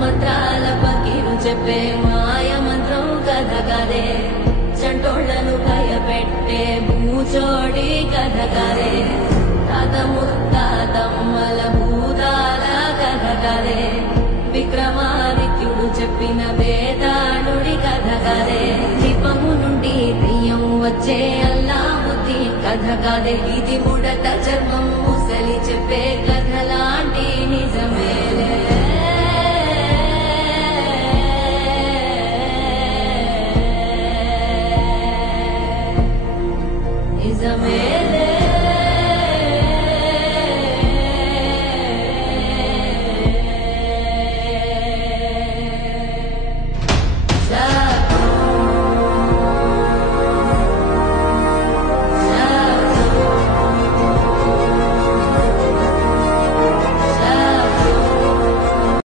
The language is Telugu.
మంత్రాల పకీరు చెప్పే మాయ మంత్రం కథ కదే చంటోళ్లను భయపెట్టే భూచోడి కథ కదే తాత ముత్తాతమ్మల భూతాల కథ కదే విక్రమాదిత్యుడు చెప్పిన వేదాళుడి కథ కదే దీపము నుండి దెయ్యం వచ్చే అల్లావుద్దీన్ కథ కదే ఇది ముడత చర్మం ముసలి చెప్పే